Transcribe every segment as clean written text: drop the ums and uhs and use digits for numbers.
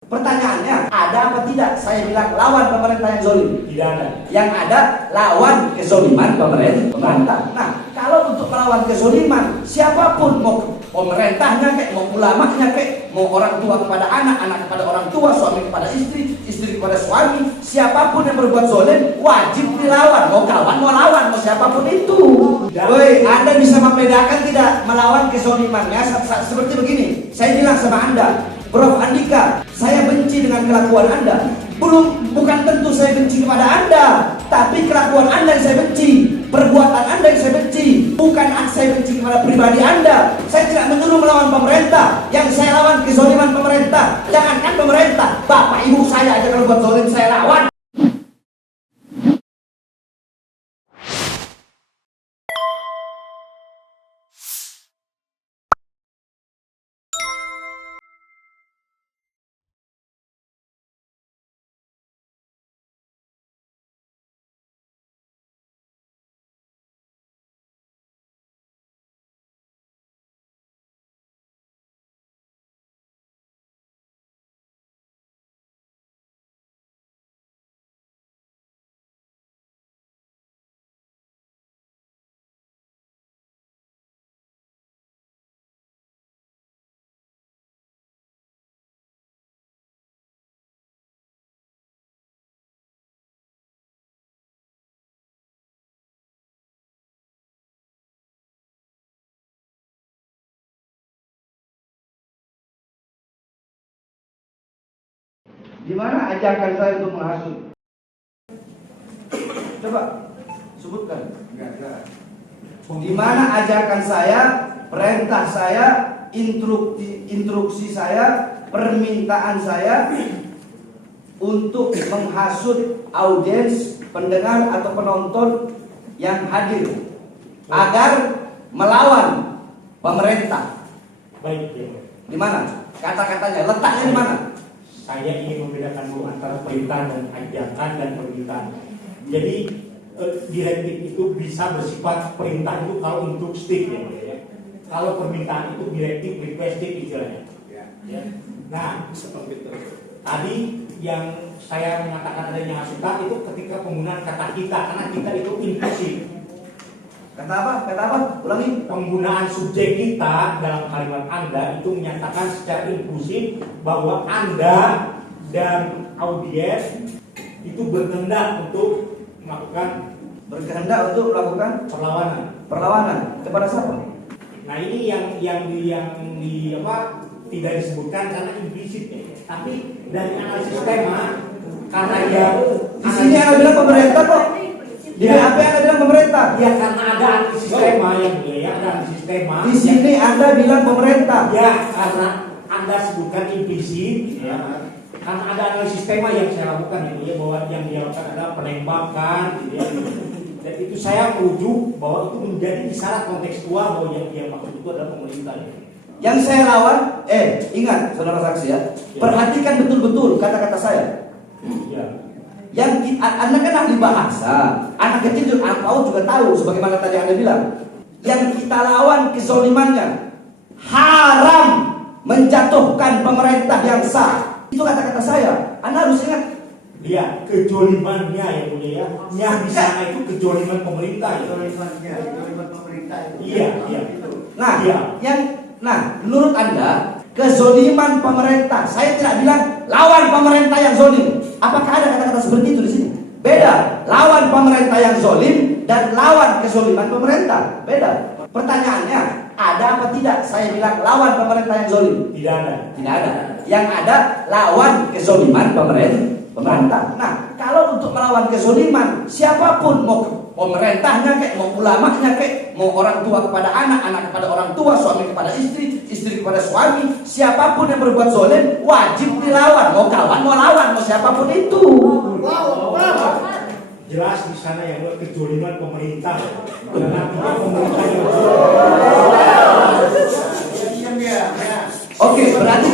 Pertanyaannya, ada apa tidak saya bilang lawan pemerintah yang zolim? Tidak ada. Yang ada lawan kezoliman pemerintah. Nah, kalau untuk melawan kezoliman, siapapun, mau pemerintahnya kek, mau ulamanya kek, mau orang tua kepada anak, anak kepada orang tua, suami kepada istri, istri kepada suami, siapapun yang berbuat zolim wajib dilawan. Mau kawan, mau lawan, mau siapapun itu. Woi, Anda bisa membedakan tidak melawan kezolimannya? Seperti begini, saya bilang sama Anda, Prof. Andika, saya benci dengan kelakuan Anda. Bukan tentu saya benci kepada Anda, tapi kelakuan Anda yang saya benci, perbuatan Anda yang saya benci. Bukan saya benci kepada pribadi Anda. Saya tidak menyuruh melawan pemerintah. Yang saya lawan kezoliman pemerintah. Jangankan pemerintah, bapak ibu saya aja kalau buat zolim saya lawan. Di mana ajakan saya untuk menghasut? Coba sebutkan. Di mana ajakan saya, perintah saya, instruksi saya, permintaan saya untuk menghasut audiens, pendengar atau penonton yang hadir agar melawan pemerintah. Baik, ya. Di mana? Kata-katanya, letaknya di mana? Saya ingin membedakan dulu antara perintah dan ajakan dan permintaan. Jadi direktif itu bisa bersifat perintah itu kalau instruksif ya. Kalau permintaan itu direktif requestif istilahnya. Ya. Nah, tadi yang saya mengatakan adanya hasutan itu ketika penggunaan kata kita, karena kita itu inklusif. Kata apa? Kata apa? Ulangi. Penggunaan subjek kita dalam kalimat Anda itu menyatakan secara inklusif bahwa Anda dan audiens itu berkehendak untuk melakukan perlawanan kepada siapa? Nah, ini yang tidak disebutkan karena implisit ya. Tapi dari analisis tema karena yang di sini Anda bilang pemerintah kok. Di BAP Anda bilang pemerintah. Ya karena ada analisis tema yang ada analisis tema. Di sini Anda bilang pemerintah. Ya karena Anda sebutkan implisit ya. Karena ada analisis tema yang saya lakukan ya, bahwa yang dilakukan adalah penembakan ya. Dan itu saya merujuk bahwa itu menjadi isyarat kontekstual bahwa yang dia maksud itu adalah pemerintah ya. Yang saya lawan, ingat saudara saksi ya. Perhatikan betul-betul kata-kata saya. Ya. Yang Anda kan ahli bahasa, anak kecil juga tahu sebagaimana tadi Anda bilang. Yang kita lawan kezolimannya, haram menjatuhkan pemerintah yang sah. Itu kata-kata saya. Anda harus ingat. Dia kezolimannya ya punya ya. Yang di sana itu kezoliman pemerintah. Kezoliman pemerintah. Iya. Nah, menurut Anda kezoliman pemerintah, saya tidak bilang lawan pemerintah yang zolim. Apakah ada kata-kata seperti itu di sini? Beda. Lawan pemerintah yang zolim dan lawan kezoliman pemerintah. Beda. Pertanyaannya, ada apa tidak saya bilang lawan pemerintah yang zolim? Tidak ada. Tidak ada. Yang ada lawan kezoliman pemerintah. Nah, kalau untuk melawan kezoliman, siapapun, mau pemerintahnya kek, mau ulamanya kek, mau orang tua kepada anak, anak kepada orang tua, suami kepada istri, istri kepada suami, siapapun yang berbuat zolim wajib dilawan. Mau kawan, mau lawan, mau siapapun itu. Jelas di sana yang kezoliman pemerintah. Karena pemerintah yang Oke, berarti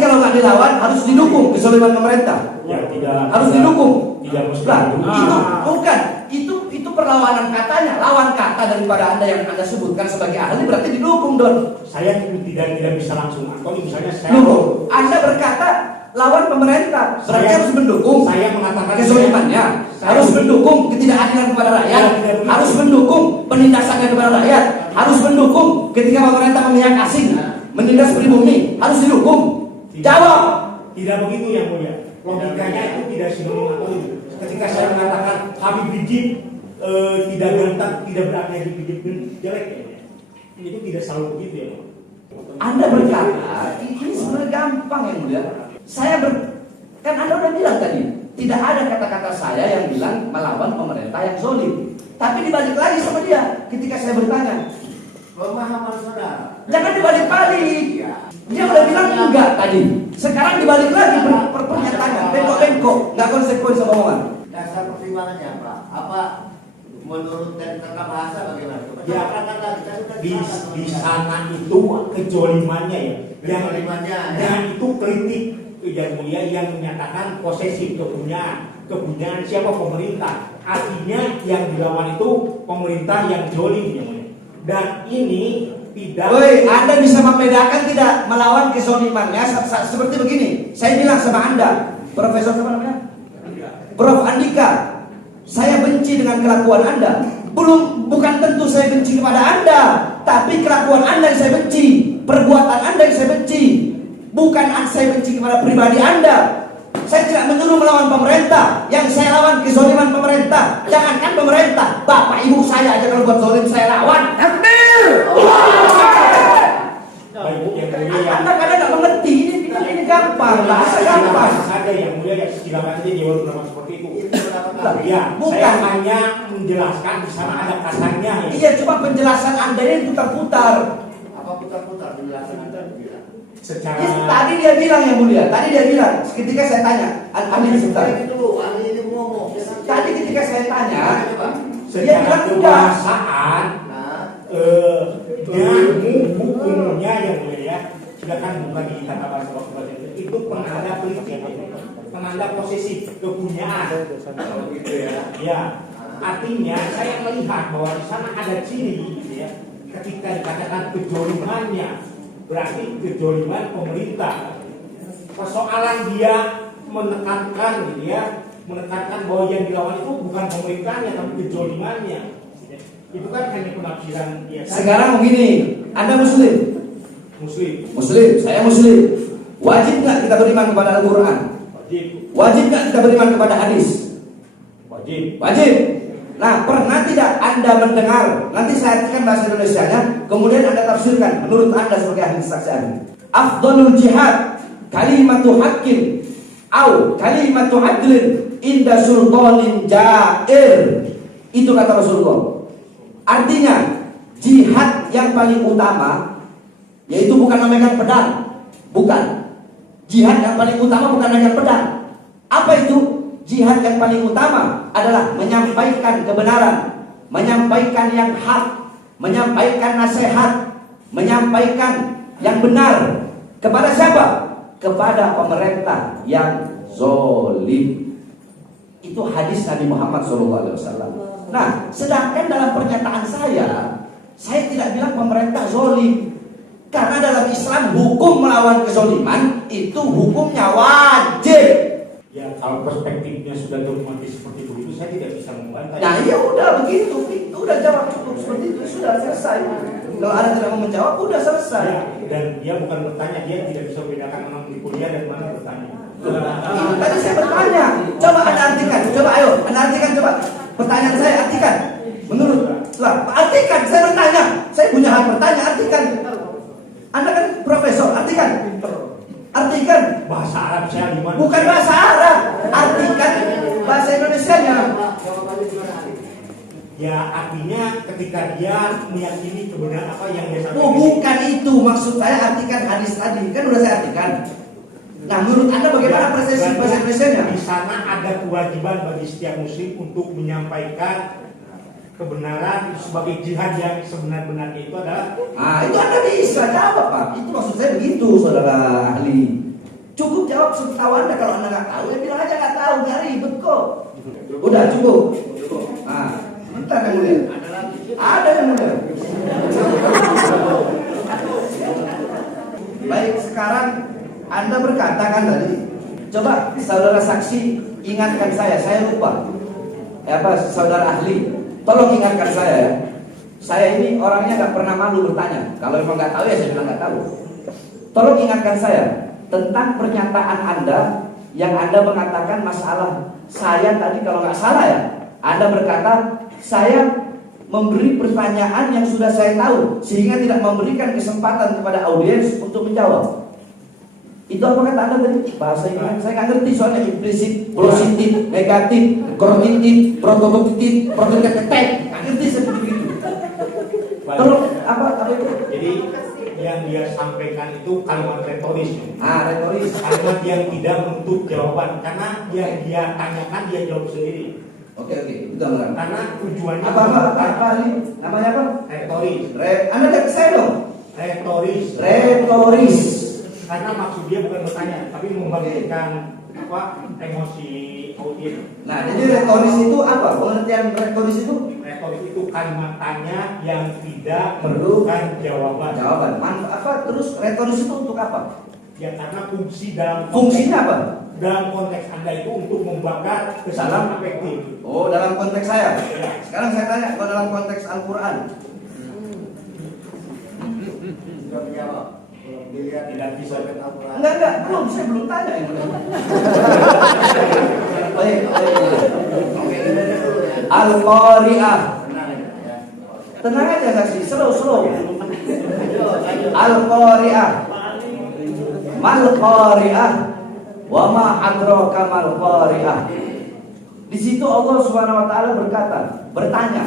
kalau nggak dilawan harus didukung kezoliman pemerintah. Ya tidak. Harus didukung. Tidak mesti. Itu bukan. Itu Itu perlawanan katanya, lawan kata daripada Anda yang Anda sebutkan sebagai ahli berarti didukung, Don. Saya tidak bisa langsung atau misalnya saya Loh, Anda berkata lawan pemerintah, berarti Saya- harus mendukung saya mengatakan kezalimannya, harus mendukung ketidakadilan kepada rakyat, harus mendukung penindasannya kepada rakyat, harus mendukung ketika pemerintah memihak asing, menindas pribumi, harus didukung. Jawab. tidak begitu yang mulia. Logikanya itu tidak sinonim atau itu. Ketika saya mengatakan Habib Rizik tidak ganteng, tidak berarti Habib Rizik jelek ya. Itu tidak selalu begitu ya. Anda berkata ini sebenarnya gampang yang mulia. Kan Anda udah bilang tadi, tidak ada kata-kata saya yang bilang melawan pemerintah yang zalim. Tapi dibalik lagi sama dia ketika saya bertanya. Pemahaman saudara. Jangan dibalik-balik. Dia udah bilang enggak tadi. Sekarang dibalik lagi pernyataannya, bengkok-bengkok, nggak konsekuen sama omongan. Dasar pertimbangannya apa? Apa menurut tata bahasa bagaimana? Ya, Katakanlah kita sudah di sana itu kejolimannya ya. Kezalimannya, ya. Yang itu kritik yang mulia yang menyatakan posesif kepunyaan siapa pemerintah. Artinya yang dilawan itu pemerintah yang jolim yang mulia. Dan ini tidak. Woi, Anda bisa membedakan tidak melawan kezalimannya seperti begini. Saya bilang sama Anda, Profesor apa namanya? Prof Andika, saya benci dengan kelakuan Anda. Bukan tentu saya benci kepada Anda, tapi kelakuan Anda yang saya benci, perbuatan Anda yang saya benci. Bukan saya benci kepada pribadi Anda. Saya tidak menyuruh melawan pemerintah. Yang saya lawan kezaliman pemerintah. Jangankan pemerintah, bapak ibu saya aja kalau buat zalim saya lawan. Takbir! Baik, yang mulia Anda kadang nggak mengerti. Ini gampang, bahasa gampang. saja yang mulia yang silakan saja jawab pendapat seperti itu. Ya, Bukan. saya hanya menjelaskan di sana ada kasarnya. Ya. Iya, cuma penjelasan Anda ini putar-putar. Apa putar-putar penjelasan Anda? Secara Tadi dia bilang yang mulia, tadi dia bilang ketika saya tanya, ahli sebentar. Ini dulu, ahli ini ngomong. Tadi ketika saya tanya, dia secara bilang enggak. kebahasaan Nah, hukumnya yang mulia ya, silakan buka di kata bahasa itu penanda politik, penanda posesif kepunyaan. gitu ya. Ya, artinya saya melihat bahwa di sana ada ciri, gitu ya, ketika dikatakan kejolimannya, berarti kejoliman pemerintah. Persoalan dia menekankan, gitu ya, menekankan bahwa yang dilawan itu bukan pemerintahnya, tapi kejolimannya. Itu kan hanya penafsiran dia. Sekarang begini, Anda Muslim, saya Muslim. Wajib nggak kita beriman kepada Al-Quran? Wajib. Wajib nggak kita beriman kepada hadis? Wajib. Wajib. Nah, pernah tidak Anda mendengar? Nanti saya artikan bahasa Indonesianya, kemudian Anda tafsirkan menurut Anda sebagai ahli saksian. Afdalul jihad kalimatu hakim au kalimatu adlin inda sultanin jair. Itu kata Rasulullah. Artinya jihad yang paling utama yaitu bukan memegang pedang. Bukan. Jihad yang paling utama bukan memegang pedang. Apa itu? Jihad yang paling utama adalah menyampaikan kebenaran, menyampaikan yang hak, menyampaikan nasihat, menyampaikan yang benar. Kepada siapa? Kepada pemerintah yang zolim. Itu hadis Nabi Muhammad SAW. Nah, sedangkan dalam pernyataan saya tidak bilang pemerintah zolim. Karena dalam Islam hukum melawan kezoliman itu hukumnya wajib. Ya, kalau perspektifnya sudah dogmatis seperti itu, saya tidak bisa membantah. Nah, ya udah begitu, itu udah jawab cukup seperti itu, sudah selesai. Kalau Anda tidak mau menjawab, udah selesai. Ya, dan dia bukan bertanya, dia tidak bisa membedakan mana di kuliah dan mana bertanya. Itu tadi saya bertanya. Coba Anda artikan, coba ayo, Anda artikan coba. Pertanyaan saya artikan. Menurut, artikan. Saya bertanya, saya punya hak bertanya, artikan. Anda kan profesor, artikan. Artikan. Bahasa Arab saya gimana? Bukan bahasa Arab, artikan bahasa Indonesianya. Jawabannya gimana, ahli? Ya, artinya ketika dia meyakini kebenaran apa yang dia sampaikan. Oh, bukan itu maksud saya, artikan hadis tadi. Kan udah saya artikan. Nah, menurut Anda bagaimana persepsi bahasa Indonesianya? Di sana ada kewajiban bagi setiap muslim untuk menyampaikan kebenaran sebagai jihad yang sebenar-benarnya itu adalah. Nah, itu Anda bisa jawab, Pak. Itu maksud saya begitu, saudara ahli. Cukup jawab setahu Anda. Kalau Anda nggak tahu, ya bilang aja nggak tahu, nggak ribet kok. Udah cukup. Nah, Bentar yang mulia. Ada yang mulia. Baik, sekarang Anda berkata kan tadi. Coba saudara saksi ingatkan saya lupa. Saudara ahli, tolong ingatkan saya ya. Saya ini orangnya nggak pernah malu bertanya. Kalau memang nggak tahu ya saya bilang nggak tahu. Tolong ingatkan saya tentang pernyataan Anda yang Anda mengatakan masalah saya tadi kalau nggak salah ya. Anda berkata saya memberi pertanyaan yang sudah saya tahu sehingga tidak memberikan kesempatan kepada audiens untuk menjawab. Itu apa kata Anda tadi? Bahasa Inggris saya nggak ngerti soalnya implisit, positif, negatif, krotitif, prototitif, prototitif, nggak ngerti seperti itu. Tolong apa itu? Jadi yang dia sampaikan itu kalimat retoris. Retoris. Kalimat yang tidak menutup jawaban karena yang dia tanyakan dia jawab sendiri. Oke, betul. Karena tujuannya apa ini? Namanya apa? Retoris. Anda lihat saya dong. Retoris. Karena maksud dia bukan bertanya, tapi membangkitkan emosi audiens. Nah, jadi retoris itu apa? Pengertian retoris itu? Retoris itu kalimat tanya yang tidak memerlukan jawaban. Terus retoris itu untuk apa? Ya karena fungsinya apa? Dalam konteks Anda itu untuk membakar kesalahan afektif. Oh, dalam konteks saya. Ya. Sekarang saya tanya, kalau dalam konteks Al-Quran. Sudah menjawab. Dilihat Tidak bisa Al-Quran. Enggak, saya belum tanya yang benar. Baik. Al-Qari'ah. Tenang aja kasih, slow. Al-Qari'ah. Mal Qari'ah. Wa ma adraka mal Qari'ah. Di situ Allah Subhanahu wa taala bertanya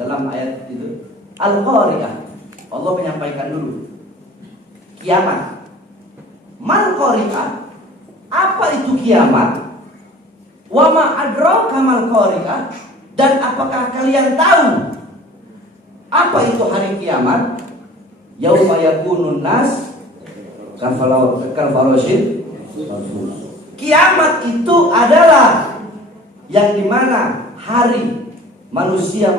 dalam ayat itu. Al-Qari'ah. Allah menyampaikan dulu kiamat. Mal Qari'ah, apa itu kiamat? Wa ma adraka mal Qari'ah, dan apakah kalian tahu apa itu hari kiamat? Yauma yakunun nas kafarasyid. Kiamat itu adalah yang dimana hari manusia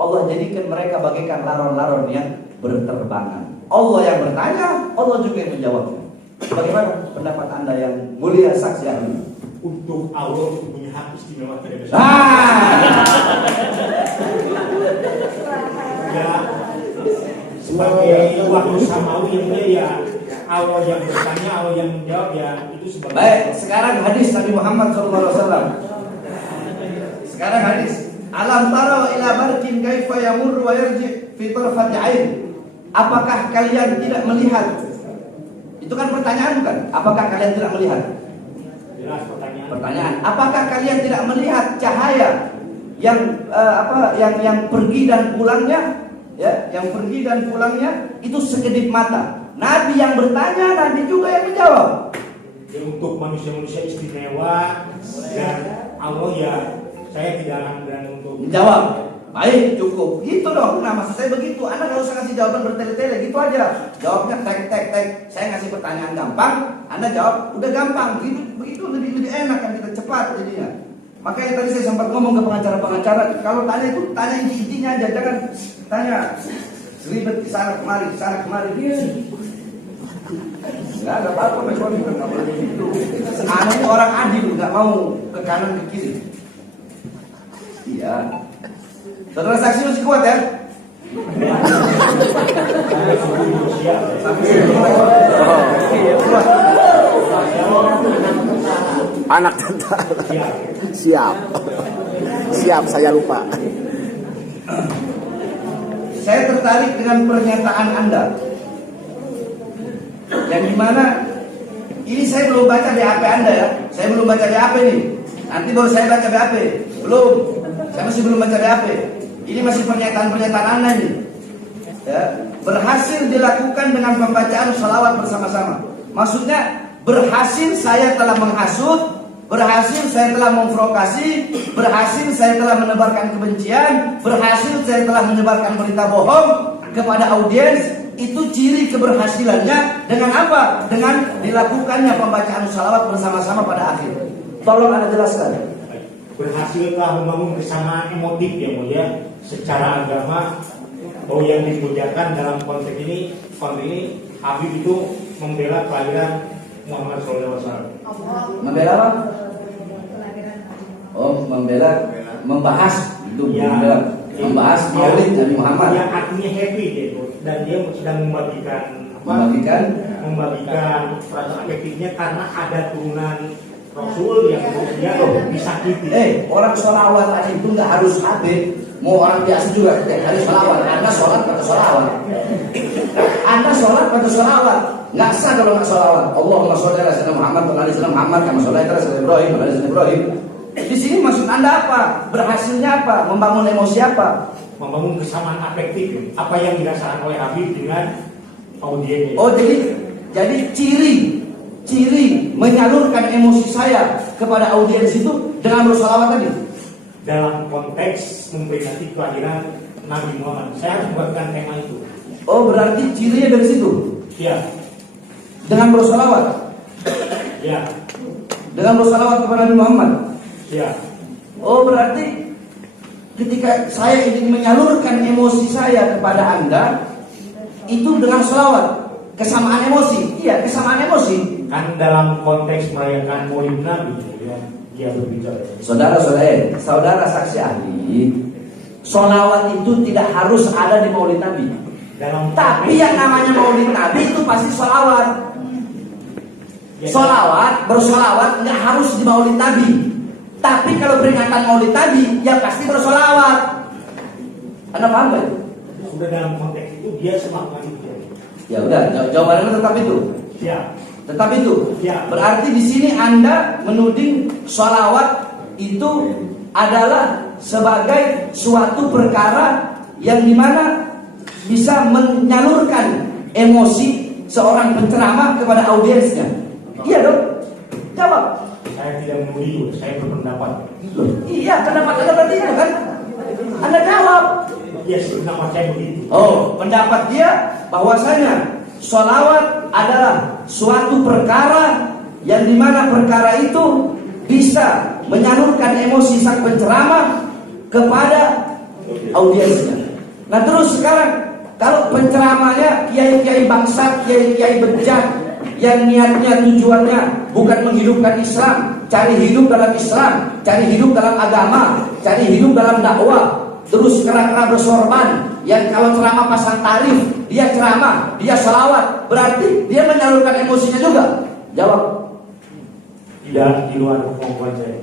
Allah jadikan mereka bagaikan laron-laron yang berterbangan. Allah yang bertanya, Allah juga yang menjawabnya. Bagaimana pendapat Anda yang mulia saksi ahli? Untuk Allah punya hak istimewa tidak bisa. Ya, sebagai wahyu samawi yang mulia ya Allah yang bertanya, Allah yang menjawab ya itu sebagai. Baik, sekarang hadis Nabi Muhammad SAW. Sekarang hadis. Alam tara ila barkin kaifa yamurru wa yarji fi tarfati ain. Apakah kalian tidak melihat? Itu kan pertanyaan bukan? Apakah kalian tidak melihat? Jelas Pertanyaan. Apakah kalian tidak melihat cahaya yang yang pergi dan pulangnya? Ya, yang pergi dan pulangnya itu sekedip mata. Nabi yang bertanya, Nabi juga yang menjawab. Ya, untuk manusia-manusia istimewa dan Allah ya saya tidak akan berani untuk menjawab. Baik, cukup. Gitu dong. Nah, maksud saya begitu. Anda nggak usah ngasih jawaban bertele-tele, gitu aja. Jawabnya tek. Saya ngasih pertanyaan gampang, Anda jawab udah gampang. Begitu lebih enak kan, kita cepat jadinya. Makanya tadi saya sempat ngomong ke pengacara-pengacara, kalau tanya itu tanya intinya aja, jangan tanya ribet di sana kemari. Nggak apa-apa, memang juga nggak boleh begitu. Anda ini orang adil, nggak mau ke kanan ke kiri. Iya. Saudara saksi masih kuat ya? Anak tentara. Siap, saya lupa. Saya tertarik dengan pernyataan Anda yang dimana ini saya belum baca BAP Anda ya. Saya belum baca BAP nih. Nanti baru saya baca BAP. Belum. Saya masih belum baca BAP. Ini masih pernyataan Anda nih. Ya, berhasil dilakukan dengan pembacaan salawat bersama-sama. Maksudnya berhasil saya telah menghasut, berhasil saya telah memprovokasi, berhasil saya telah menebarkan kebencian, berhasil saya telah menyebarkan berita bohong kepada audiens. Itu ciri keberhasilannya dengan apa? Dengan dilakukannya pembacaan salawat bersama-sama pada akhir. Tolong Anda jelaskan. berhasilkah membangun kesamaan emotif ya mulia secara agama bahwa yang dipujakan dalam konteks ini Habib itu membela kelahiran Muhammad SAW. Membela apa? Oh, membahas itu, Ya, membahas Maulid Nabi Muhammad. Yang artinya happy gitu, dan dia sedang membagikan perasaan afektifnya karena ada turunan Rasul yang dia disakiti. Orang sholawat aja itu nggak harus Habib. Mau orang biasa juga tiap hari sholawat. Anda sholat pada sholawat. Anda sholat pada sholawat. Nggak sah kalau nggak sholawat. Allahumma sholli ala sayyidina Muhammad wa ala sayyidina Muhammad kama sholaita ala sayyidina Ibrahim wa ala sayyidina Ibrahim. Di sini maksud Anda apa? Berhasilnya apa? Membangun emosi apa? Membangun kesamaan afektif. Apa yang dirasakan oleh Habib dengan audiennya. Oh, jadi ciri menyalurkan emosi saya kepada audiens itu dengan bersolawat tadi. Dalam konteks memperingati kelahiran Nabi Muhammad, saya harus membuatkan tema itu. Oh, berarti cirinya dari situ. Ya, Dengan bersolawat. ya, Dengan bersolawat kepada Nabi Muhammad. ya. Oh, berarti ketika saya ingin menyalurkan emosi saya kepada Anda, itu dengan sholawat. Kesamaan emosi. Iya, kesamaan emosi. Kan dalam konteks merayakan Maulid Nabi, ya, dia berbicara. Saudara saksi ahli, sholawat itu tidak harus ada di Maulid Nabi. Tapi yang namanya Maulid Nabi itu pasti sholawat. Bersolawat nggak harus di Maulid Nabi. Tapi kalau peringatan Maulid Nabi, ya pasti bersolawat. Anda paham gak? Sudah dalam konteks itu dia semakin itu. Ya udah, jawabannya tetap itu. Ya, Tetap itu. Ya. Berarti di sini Anda menuding sholawat itu adalah sebagai suatu perkara yang dimana bisa menyalurkan emosi seorang penceramah kepada audiensnya. Iya dong. Jawab. saya tidak menuduh, saya berpendapat. Iya, pendapat Anda berarti itu kan? Anda jawab. Ya, pendapat saya begitu. Oh, pendapat dia bahwasanya sholawat adalah suatu perkara yang dimana perkara itu bisa menyalurkan emosi sang penceramah kepada audiensnya. Nah terus sekarang kalau penceramahnya kiai-kiai bangsat, kiai-kiai bejat yang niatnya tujuannya bukan menghidupkan Islam, cari hidup dalam Islam, cari hidup dalam agama, cari hidup dalam dakwah, terus kera-kera bersorban yang kalau ceramah pasang tarif, dia ceramah, dia salawat, berarti dia menyalurkan emosinya juga. Jawab. Tidak di luar kemampuan saya.